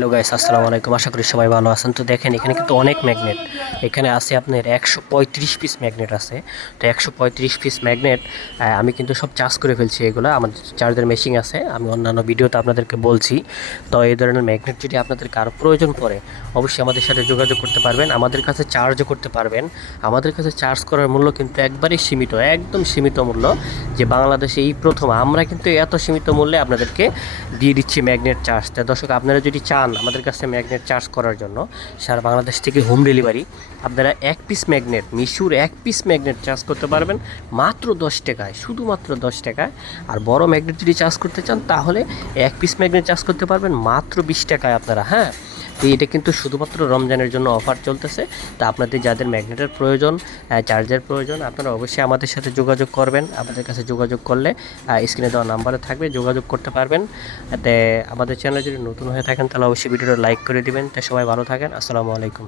Hello guys, আসসালামু আলাইকুম। আশা করি সবাই ভালো আছেন। তো দেখেন এখানে কিন্তু অনেক ম্যাগনেট এখানে আছে, আপনার 135 পিস ম্যাগনেট আছে। তো 135 পিস ম্যাগনেট আমি কিন্তু সব চার্জ করে ফেলছি। এগুলো আমার চার্জার মেশিন আছে, আমি অন্যান্য ভিডিওতে আপনাদেরকে বলছি। তো এই ধরনের ম্যাগনেট যদি আপনাদের কারো প্রয়োজন পড়ে অবশ্যই আমাদের সাথে যোগাযোগ করতে পারবেন, আমাদের কাছে চার্জও করতে পারবেন। আমাদের কাছে চার্জ করার মূল্য কিন্তু একবারেই সীমিত, একদম সীমিত মূল্য, যে বাংলাদেশে এই প্রথম আমরা কিন্তু এত সীমিত মূল্যে আপনাদেরকে দিয়ে দিচ্ছি ম্যাগনেট চার্জ। তা দর্শক, আপনারা যদি চান আমাদের কাছে ম্যাগনেট চার্জ করার জন্য সারা বাংলাদেশ থেকে হোম ডেলিভারি, আপনারা এক পিস ম্যাগনেট, মিশুর এক পিস ম্যাগনেট চার্জ করতে পারবেন মাত্র 10 টাকায়, শুধুমাত্র 10 টাকায়। আর বড় ম্যাগনেট যদি চার্জ করতে চান তাহলে এক পিস ম্যাগনেট চার্জ করতে পারবেন মাত্র 20 টাকায় আপনারা। হ্যাঁ, তো এটা কিন্তু শুধুমাত্র রমজানের জন্য অফার চলতেছে। তা আপনাদের যাদের ম্যাগনেটের প্রয়োজন, চার্জের প্রয়োজন, আপনারা অবশ্যই আমাদের সাথে যোগাযোগ করবেন। আমাদের কাছে যোগাযোগ করলে স্ক্রিনে দেওয়া নাম্বারে থাকবে, যোগাযোগ করতে পারবেন। আমাদের চ্যানেলে যদি নতুন হয়ে থাকেন তাহলে অবশ্যই ভিডিওটা লাইক করে দিবেন। তো সবাই ভালো থাকেন, আসসালামু আলাইকুম।